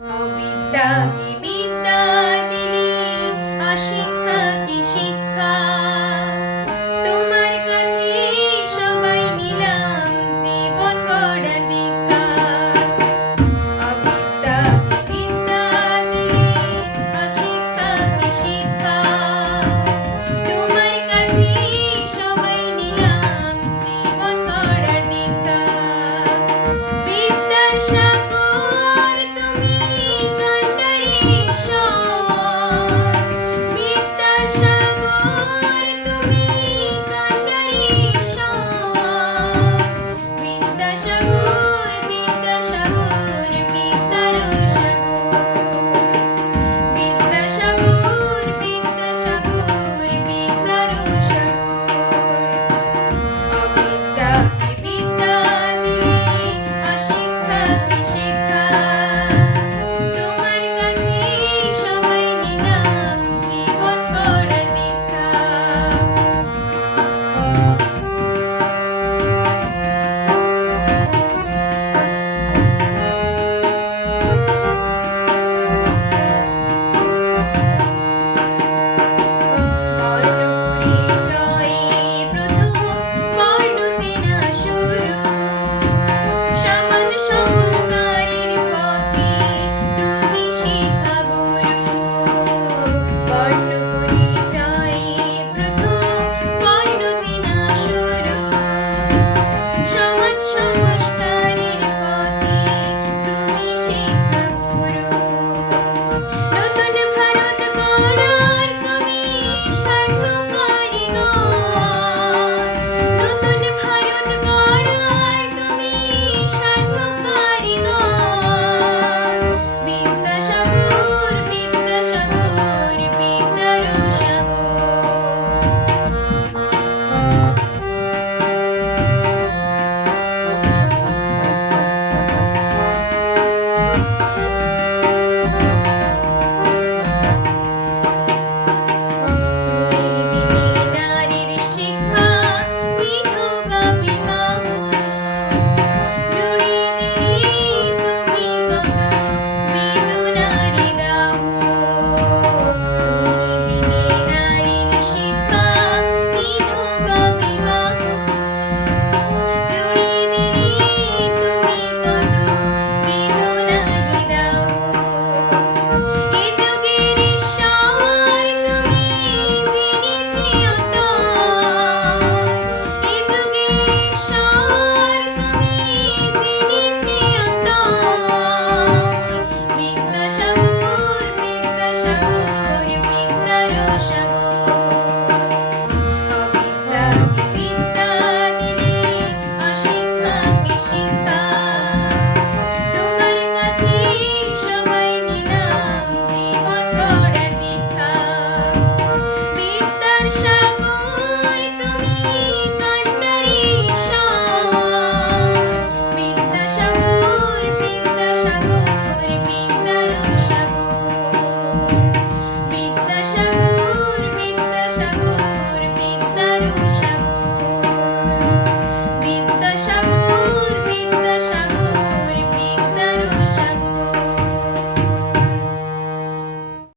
Oh, bintang, give me